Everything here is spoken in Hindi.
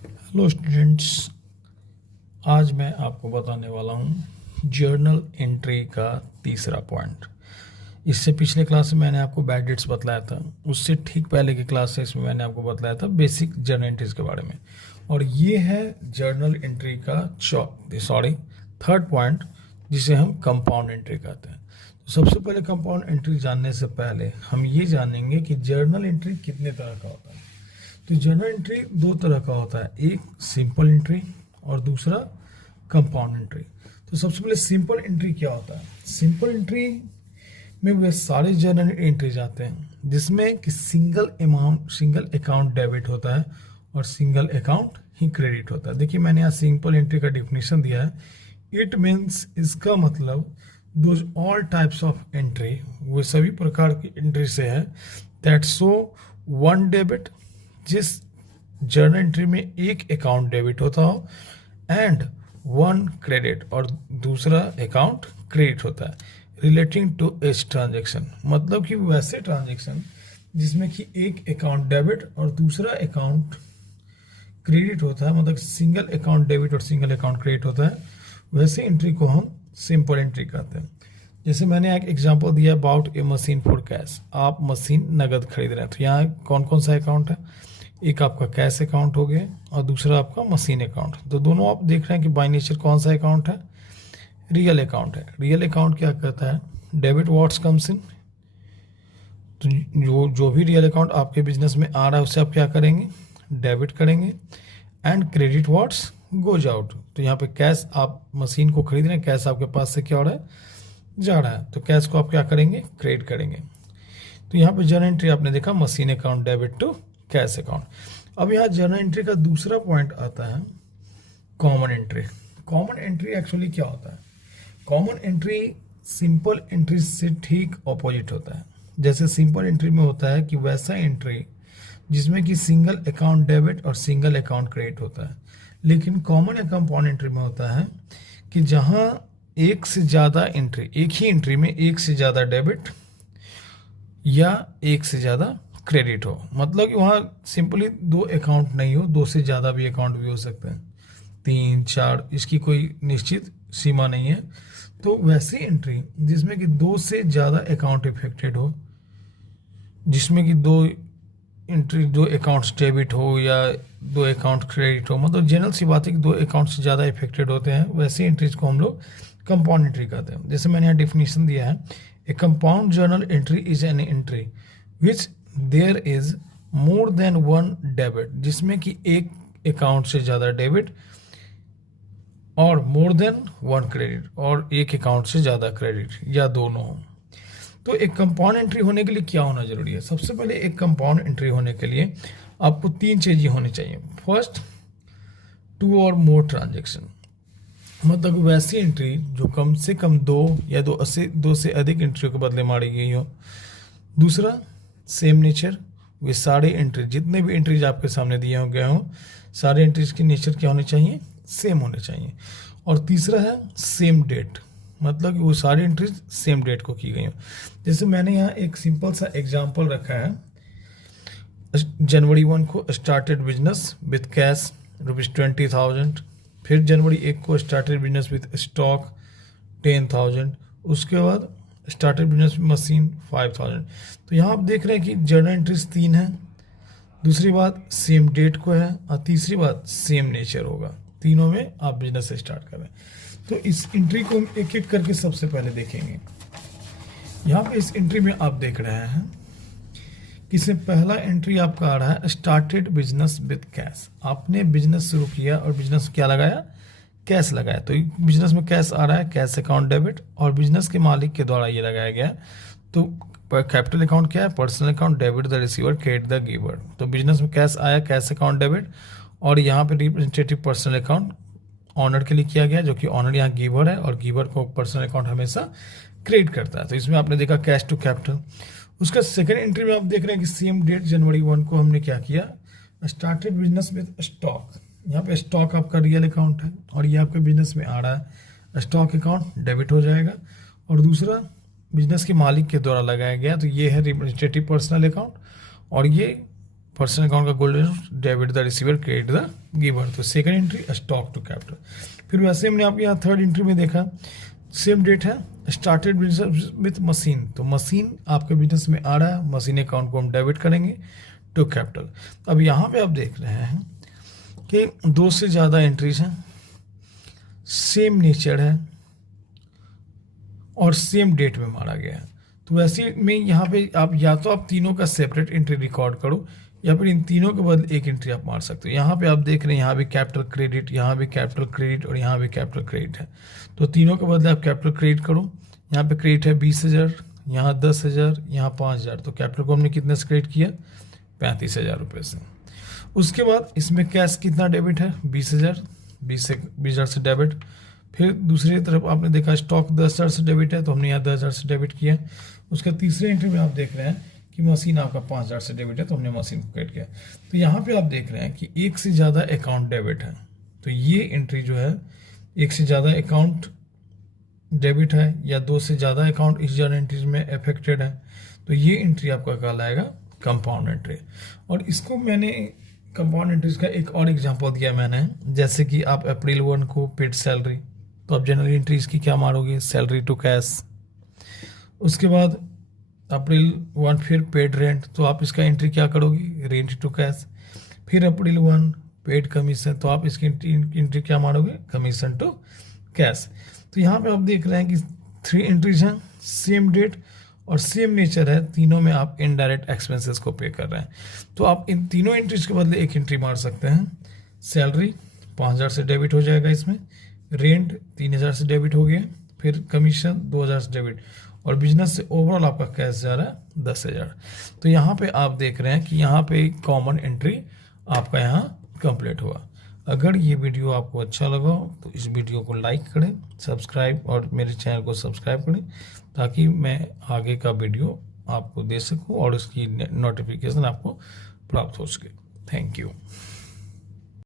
हेलो स्टूडेंट्स, आज मैं आपको बताने वाला हूँ जर्नल एंट्री का तीसरा पॉइंट। इससे पिछले क्लास में मैंने आपको बैड डेट्स बतलाया था, उससे ठीक पहले की क्लासेस में मैंने आपको बतलाया था बेसिक जर्नल एंट्रीज के बारे में। और ये है जर्नल एंट्री का थर्ड पॉइंट, जिसे हम कंपाउंड एंट्री कहते हैं। तो सबसे पहले कंपाउंड एंट्री जानने से पहले हम ये जानेंगे कि जर्नल एंट्री कितने तरह का होता है। तो जर्नल एंट्री दो तरह का होता है, एक सिंपल एंट्री और दूसरा कंपाउंड एंट्री। तो सबसे पहले सिंपल एंट्री क्या होता है? सिंपल एंट्री में वे सारे जर्नल एंट्रीज आते हैं जिसमें कि सिंगल अकाउंट डेबिट होता है और सिंगल अकाउंट ही क्रेडिट होता है। देखिए, मैंने यहाँ सिंपल एंट्री का डिफिनेशन दिया है। इट मीन्स, इसका मतलब those all types of entry, वे सभी प्रकार की एंट्री से है दैट शो वन डेबिट, जिस जर्नल एंट्री में एक अकाउंट डेबिट होता हो, एंड वन क्रेडिट, और दूसरा अकाउंट क्रेडिट होता है, रिलेटिंग टू एच ट्रांजेक्शन। मतलब कि वैसे ट्रांजेक्शन जिसमें कि एक अकाउंट डेबिट और दूसरा अकाउंट क्रेडिट होता है, मतलब सिंगल अकाउंट डेबिट और सिंगल अकाउंट क्रेडिट होता है, वैसे एंट्री को हम सिंपल एंट्री कहते हैं। जैसे मैंने एक एग्जांपल दिया about A machine for cash, आप मशीन नगद खरीद रहे हैं। तो यहाँ कौन कौन सा अकाउंट है? एक आपका कैश अकाउंट हो गया और दूसरा आपका मशीन अकाउंट। तो दोनों आप देख रहे हैं कि बाय नेचर कौन सा अकाउंट है? रियल अकाउंट है। रियल अकाउंट क्या कहता है? Debit what's comes in. तो जो भी रियल अकाउंट आपके बिजनेस में आ रहा है उसे आप क्या करेंगे? डेबिट करेंगे। And credit what's goes out. तो यहाँ पे कैश, आप मशीन को खरीद रहे हैं, कैश आपके पास से क्या हो रहा है? जा रहा है। तो कैश को आप क्या करेंगे? क्रेडिट करेंगे। तो यहाँ पे जर्नल एंट्री आपने देखा, machine account debit to cash account. अब यहाँ जर्नल एंट्री का दूसरा पॉइंट आता है common entry. Common entry actually क्या होता है? कॉमन एंट्री सिंपल एंट्री से ठीक ऑपोजिट होता है। जैसे सिंपल एंट्री में होता है कि वैसा एंट्री जिसमें कि सिंगल अकाउंट डेबिट और सिंगल अकाउंट क्रेडिट होता है, लेकिन कॉमन या कंपाउंड एंट्री में होता है कि जहाँ एक से ज़्यादा एंट्री, एक ही एंट्री में एक से ज़्यादा डेबिट या एक से ज़्यादा क्रेडिट हो। मतलब कि वहाँ सिंपली दो अकाउंट नहीं हो, दो से ज़्यादा भी अकाउंट भी हो सकते हैं, 3, 4, इसकी कोई निश्चित सीमा नहीं है। तो वैसी एंट्री जिसमें कि दो से ज़्यादा अकाउंट इफेक्टेड हो, जिसमें कि दो अकाउंट्स डेबिट हो या दो अकाउंट क्रेडिट हो, मतलब जनरल सी बात है कि दो अकाउंट से ज़्यादा इफेक्टेड होते हैं, वैसी एंट्रीज को हम लोग कंपाउंड एंट्री कहते हैं। जैसे मैंने यहाँ डेफिनेशन दिया है, a compound journal entry is an entry which there is more than one debit, जिसमें कि एक अकाउंट से ज़्यादा डेबिट और मोर देन वन क्रेडिट, और एक अकाउंट से ज़्यादा क्रेडिट या दोनों हो। तो एक कंपाउंड एंट्री होने के लिए क्या होना जरूरी है? सबसे पहले एक कंपाउंड एंट्री होने के लिए आपको 3 चीज़ें होनी चाहिए। फर्स्ट, 2 और मोर ट्रांजेक्शन, मतलब वैसी एंट्री जो कम से कम 2 या 2 से अधिक एंट्रियों के बदले मारी गई हो। दूसरा, सेम नेचर, वे सारे एंट्री, जितने भी एंट्रीज आपके सामने दिए गए हों, सारे एंट्रीज की नेचर क्या होनी चाहिए? सेम होने चाहिए। और तीसरा है सेम डेट, मतलब कि वो सारी एंट्रीज सेम डेट को की गई हो। जैसे मैंने यहाँ एक सिंपल सा एग्जांपल रखा है, जनवरी 1 को स्टार्टेड बिजनेस विथ कैश ₹20,000, फिर जनवरी 1 को स्टार्टेड बिजनेस विथ स्टॉक 10,000, उसके बाद स्टार्टेड बिजनेस मशीन 5,000। तो यहाँ आप देख रहे हैं कि जर्नल एंट्रीज 3 हैं। दूसरी बात सेम डेट को है, और तीसरी बात सेम नेचर होगा। तीनों में आप बिजनेस स्टार्ट कर रहे हैं। तो इस एंट्री को हम एक एक करके सबसे पहले देखेंगे। यहाँ पे इस एंट्री में आप देख रहे हैं कि इसमें पहला एंट्री आपका आ रहा है स्टार्टेड बिजनेस विद कैश। आपने बिजनेस शुरू किया और बिजनेस क्या लगाया? कैश लगाया। तो बिजनेस में कैश आ रहा है, कैश अकाउंट डेबिट, और बिजनेस के मालिक के द्वारा ये लगाया गया। तो कैपिटल अकाउंट क्या है? Personal account, debit the receiver, credit the giver. तो बिजनेस में कैश आया, कैश अकाउंट डेबिट, और यहाँ पे रिप्रेजेंटेटिव पर्सनल अकाउंट ऑनर के लिए किया गया, जो कि ऑनर यहाँ गिवर है, और गिवर को पर्सनल अकाउंट हमेशा क्रेडिट करता है। तो इसमें आपने देखा कैश टू कैपिटल। उसका सेकंड एंट्री में आप देख रहे हैं कि सेम डेट जनवरी 1 को हमने क्या किया? Started business with stock. यहाँ पे स्टॉक आपका रियल अकाउंट है और ये आपके बिजनेस में आ रहा है, स्टॉक अकाउंट डेबिट हो जाएगा। और दूसरा बिजनेस के मालिक के द्वारा लगाया गया, तो ये है रिप्रेजेंटेटिव पर्सनल अकाउंट, और ये पर्सन अकाउंट का gold debit the receiver credit the giver. तो second entry stock to capital. फिर वैसे हमने आपके यहाँ थर्ड एंट्री में देखा सेम डेट है, स्टार्टेड बिजनेस विथ मशीन। तो मशीन आपके बिजनेस में आ रहा है, मशीन अकाउंट को हम डेबिट करेंगे टू कैपिटल। अब यहाँ पे आप देख रहे हैं कि 2 से ज़्यादा एंट्रीज हैं, सेम नेचर है और सेम डेट में मारा गया है। तो वैसे में यहाँ पे आप या तो आप तीनों का सेपरेट एंट्री रिकॉर्ड करो या फिर इन तीनों के बदले एक एंट्री आप मार सकते हो। यहाँ पे आप देख रहे हैं यहाँ भी कैपिटल क्रेडिट, यहाँ भी कैपिटल क्रेडिट और यहाँ भी कैपिटल क्रेडिट है। तो तीनों के बदले आप कैपिटल क्रेडिट करो। यहाँ पे क्रेडिट है 20,000, यहाँ 10,000, यहाँ 5,000। तो कैपिटल को हमने कितने से क्रेडिट किया? 35,000 रुपये से। उसके बाद इसमें कैश कितना डेबिट है? 20,000, 20,000 से डेबिट। फिर दूसरी तरफ आपने देखा स्टॉक 10,000 से डेबिट है, तो हमने यहाँ 10,000 से डेबिट किया। उसका तीसरे एंट्री में आप देख रहे हैं कि मशीन आपका 5,000 से डेबिट है, तो हमने मशीन को क्रेडिट किया। तो यहाँ पे आप देख रहे हैं कि एक से ज़्यादा अकाउंट डेबिट है। तो ये एंट्री जो है एक से ज़्यादा अकाउंट डेबिट है या 2 से ज़्यादा अकाउंट इस जर्नल एंट्रीज में अफेक्टेड है, तो ये एंट्री आपका कहलाएगा कंपाउंड एंट्री। और इसको मैंने कंपाउंड एंट्रीज का एक और एग्जांपल दिया मैंने, जैसे कि आप अप्रैल 1 को पेड सैलरी, तो आप जनरल एंट्रीज की क्या मारोगे? Salary to cash. उसके बाद अप्रैल 1 फिर पेड रेंट, तो आप इसका एंट्री क्या करोगे? Rent to cash. फिर अप्रैल 1 पेड कमीशन, तो आप इसकी एंट्री क्या मारोगे? Commission to cash. तो यहाँ पे आप देख रहे हैं कि 3 एंट्रीज हैं, सेम डेट और सेम नेचर है, तीनों में आप इनडायरेक्ट एक्सपेंसेस को पे कर रहे हैं। तो आप इन तीनों एंट्रीज के बदले एक एंट्री मार सकते हैं। सैलरी 5,000 से डेबिट हो जाएगा इसमें, रेंट 3,000 से डेबिट हो गया, फिर कमीशन 2,000 से डेबिट, और बिजनेस से ओवरऑल आपका कैश जा रहा है 10,000। तो यहाँ पे आप देख रहे हैं कि यहाँ पे कॉमन एंट्री आपका यहाँ कंप्लीट हुआ। अगर ये वीडियो आपको अच्छा लगा तो इस वीडियो को लाइक करें, सब्सक्राइब और मेरे चैनल को सब्सक्राइब करें, ताकि मैं आगे का वीडियो आपको दे सकूं और इसकी नोटिफिकेशन आपको प्राप्त हो सके। Thank you.